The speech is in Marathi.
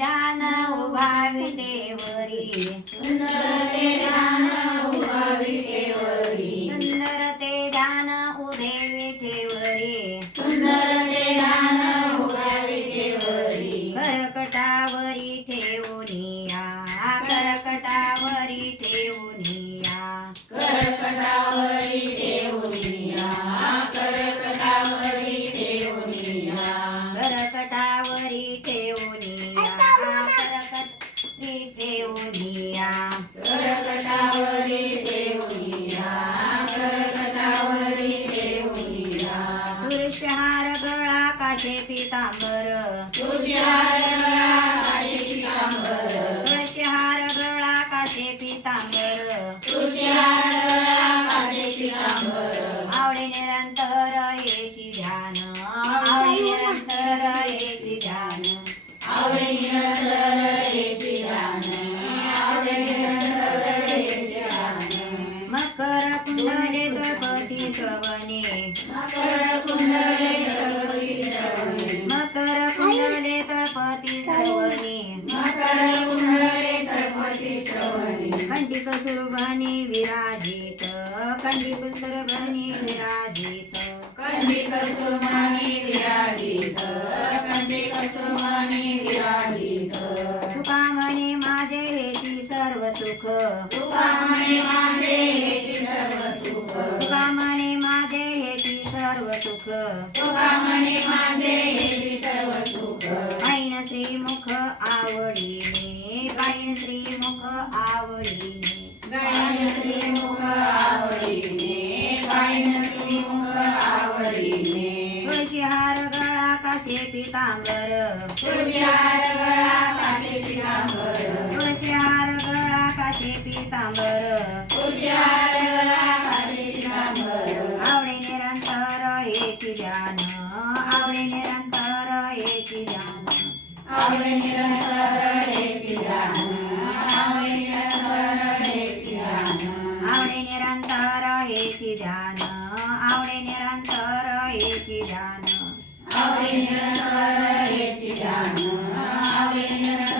ध्यान उभा विटेवरी सुंदर ते ध्यान उभा विटेवरी सुंदर ते ध्यान उभे विटेवरी सुंदर ते ध्यान उभा विटेवरी करकटावरी ठेवूनिया करकटावरी ठेवूनिया करकटावरी ठेवूनिया करकटावरी ठेवूनिया करकटावरी ठेवूनिया करकटी ठेवूनिया करकटावरी ठेवूनिया करकटावरी ठेवूनिया तुळशीहार गळा काशे पितांबर तुळशीहार गळा काशे पितांबर तुळशीहार गळा काशे पितांबर तुळशीहार गळा काशे पितांबर आवडे निरंतर हेची ध्यान आवडे निरंतर हेची ध्यान आवडे निरंतर हेची ध्यान आवडे निरंतर हेची ध्यान मकर कुंडले द्रौपदी श्रवणे मकर कुंडले द्रौपदी श्रवणे मकर कुंडले द्रौपदी श्रवणे मकर कुंडले द्रौपदी श्रवणे कंटिक सुरभणी विराजित कंटिक सुरभणी विराजित कंडिक सुमानी विराजित कंडिक सुमानी विराजित तुका म्हणे माझे हेची सर्व सुख तुका म्हणे माझे हेची सर्व सुख तुका म्हणे माझे हेची सर्व सुख तुका म्हणे माझे हेची सर्व सुख पाहिन श्रीमुख आवडीने पाहिन श्रीमुख आवडीने गायन श्रीमुख आवडीने गायन श्रीमुख आवडीने तुळशीहार गळा काशे पितांबर तुळशीहार गळा काशे पितांबर तुळशीहार गळा काशे पितांबर तुळशीहार गळा काशे पितांबर आवडे निरंतर हेची ध्यान आवडे निरंतर हेची ध्यान आवडे निरंतर हेची ध्यान आवडे निरंतर हेची ध्यान आवडे निरंतर हेची ध्यान आवडे निरंतर हेची ध्यान आवडे निरंतर हेची ध्यान आवडे निरंतर